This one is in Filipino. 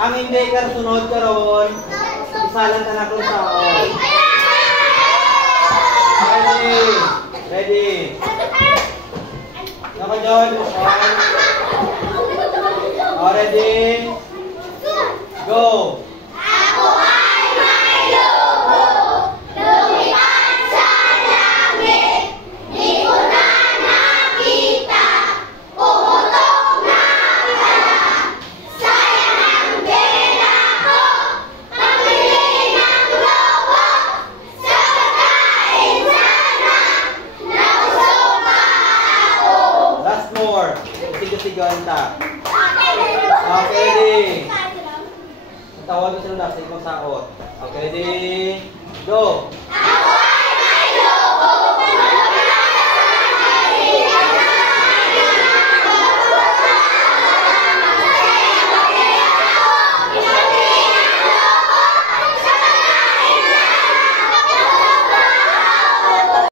Ang hindi ka sunod karon, isalan ka na kung saan. Ready? Naka John, ready? Go! Ako ay may lobo, lumipad sa langit, di ko na nakita, pumutok na pala. Sayang ang pera ko, pambili ng lobo, sa pagkain sana, nausog pa ako. Last more. Sige-sigahan ta. Okay, ready? Tawag mo sila nasa ikong saot. Okay, ready? Go! Ako